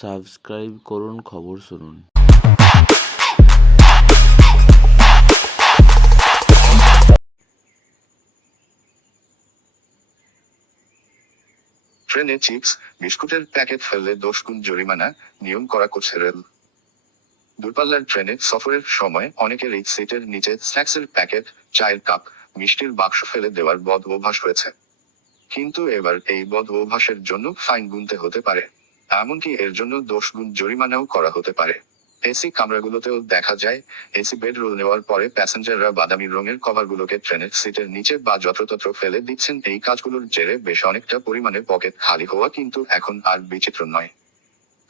Subscribe করুন, খবর শুনুন। ট্রেনে চিপস, বিস্কুটের প্যাকেট ফেললে 10 গুণ জরিমানা, নিয়ম কড়া করছে রেল। দূরপাল্লার ট্রেনে সফরের সময় অনেকের এই সিটের নিচে স্ন্যাক্সের প্যাকেট, চায়ের কাপ, মিষ্টির বাক্স ফেলে দেওয়ার বদ অভ্যাস হয়েছে। কিন্তু এবার এই বদ অভ্যাসের জন্য ফাইন গুনতে হতে পারে। এমনকি এর জন্য 10 গুণ জরিমানাও করা হতে পারে। এসি কামরাগুলোতেও দেখা যায়, এসি বেড রোল নেওয়ার পরে প্যাসেঞ্জাররা বাদামি রঙের কভারগুলোকে ট্রেনের সিটের নিচে বা যত্রতত্র ফেলে দিচ্ছেন। এই কাজগুলোর জেরে বেশ অনেকটা পরিমাণে পকেট খালি হওয়া কিন্তু এখন আর বিচিত্র নয়।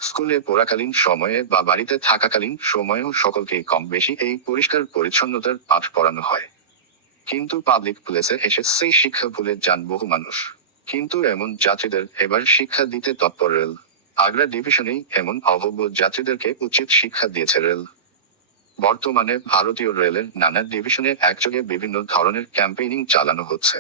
স্কুলে পড়াকালীন সময়ে বা বাড়িতে থাকাকালীন সময়েও সকলকেই কম বেশি এই পরিষ্কার পরিচ্ছন্নতার পাঠ পড়ানো হয়। কিন্তু পাবলিক প্লেসে এসে সেই শিক্ষা ভুলে যান বহু মানুষ। কিন্তু এমন যাত্রীদের এবার শিক্ষা দিতে তৎপর রেল। আগ্রা ডিভিশনেই এমন অভব্য যাত্রীদেরকে উচিত শিক্ষা দিয়েছে রেল। বর্তমানে ভারতীয় রেলের নানা ডিভিশনে একযোগে বিভিন্ন ধরনের ক্যাম্পেইনিং চালানো হচ্ছে।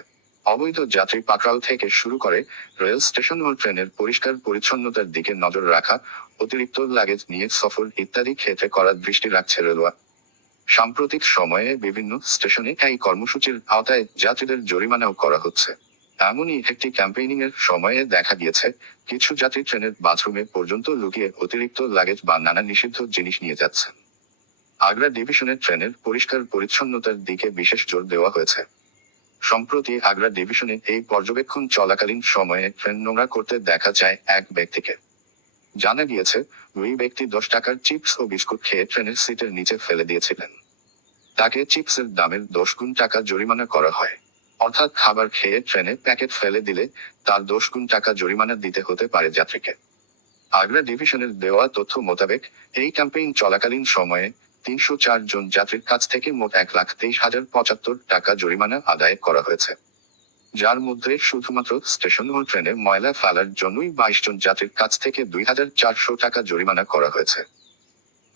অবৈধ যাত্রী পাকড়াও থেকে শুরু করে রেল স্টেশন ও ট্রেনের পরিষ্কার পরিচ্ছন্নতার দিকে নজর রাখা, অতিরিক্ত লাগেজ নিয়ে সফর ইত্যাদি ক্ষেত্রে কড়া দৃষ্টি রাখছে রেলওয়ে। সাম্প্রতিক সময়ে বিভিন্ন স্টেশনে এই কর্মসূচির আওতায় যাত্রীদের জরিমানাও করা হচ্ছে। এমনই একটি ক্যাম্পেইনিং এর সময়ে দেখা গিয়েছে, কিছু যাত্রী ট্রেনের বাথরুমে পর্যন্ত লুকিয়ে অতিরিক্ত লাগেজ বা নানা নিষিদ্ধ জিনিস নিয়ে যাচ্ছেন। আগ্রা ডিভিশনে ট্রেনের পরিষ্কার পরিচ্ছন্নতার দিকে বিশেষ জোর দেওয়া হয়েছে। সম্প্রতি আগ্রা ডিভিশনে এই পর্যবেক্ষণ চলাকালীন সময়ে ট্রেন নোংরা করতে দেখা যায় এক ব্যক্তিকে। জানা গিয়েছে, ওই ব্যক্তি 10 টাকার চিপস ও বিস্কুট খেয়ে ট্রেনের সিটের নিচে ফেলে দিয়েছিলেন। তাকে চিপসের দামের 10 গুণ টাকা জরিমানা করা হয়। অর্থাৎ খাবার খেয়ে ট্রেনে প্যাকেট ফেলে দিলে তার 10 গুণ টাকা জরিমানা দিতে হতে পারে যাত্রীকে। আগ্রা ডিভিশনের দেওয়া তথ্য মোতাবেক এই ক্যাম্পেইন চলাকালীন সময়ে 304 জন যাত্রীর কাছ থেকে মোট 1,23,075 টাকা জরিমানা আদায় করা হয়েছে। যার মধ্যে শুধুমাত্র স্টেশন ও ট্রেনে ময়লা ফেলার জন্যই 22 জন যাত্রীর কাছ থেকে 2,400 টাকা জরিমানা করা হয়েছে।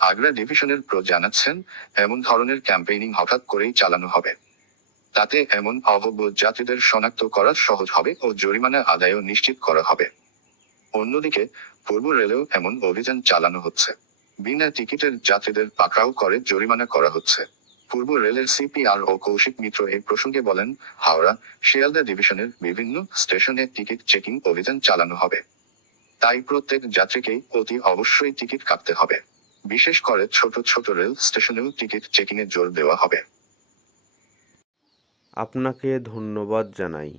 আগ্রা ডিভিশনের প্রো জানাচ্ছেন, এমন ধরনের ক্যাম্পেইনিং হঠাৎ করেই চালানো হবে। তাতে এমন অভব্য যাত্রীদের শনাক্ত করা সহজ হবে ও জরিমানা আদায়ও নিশ্চিত করা হবে। অন্যদিকে পূর্ব রেলেও এমন অভিযান চালানো হচ্ছে। বিনা টিকিটের যাত্রীদের পাকড়াও করে জরিমানা করা হচ্ছে। পূর্ব রেলের সিপিআর ও কৌশিক মিত্র এই প্রসঙ্গে বলেন, হাওড়া, শিয়ালদা ডিভিশনের বিভিন্ন স্টেশনে টিকিট চেকিং অভিযান চালানো হবে। তাই প্রত্যেক যাত্রীকেই অতি অবশ্যই টিকিট কাটতে হবে। বিশেষ করে ছোট ছোট রেল স্টেশনেও টিকিট চেকিংয়ে জোর দেওয়া হবে। আপনাকে ধন্যবাদ জানাই।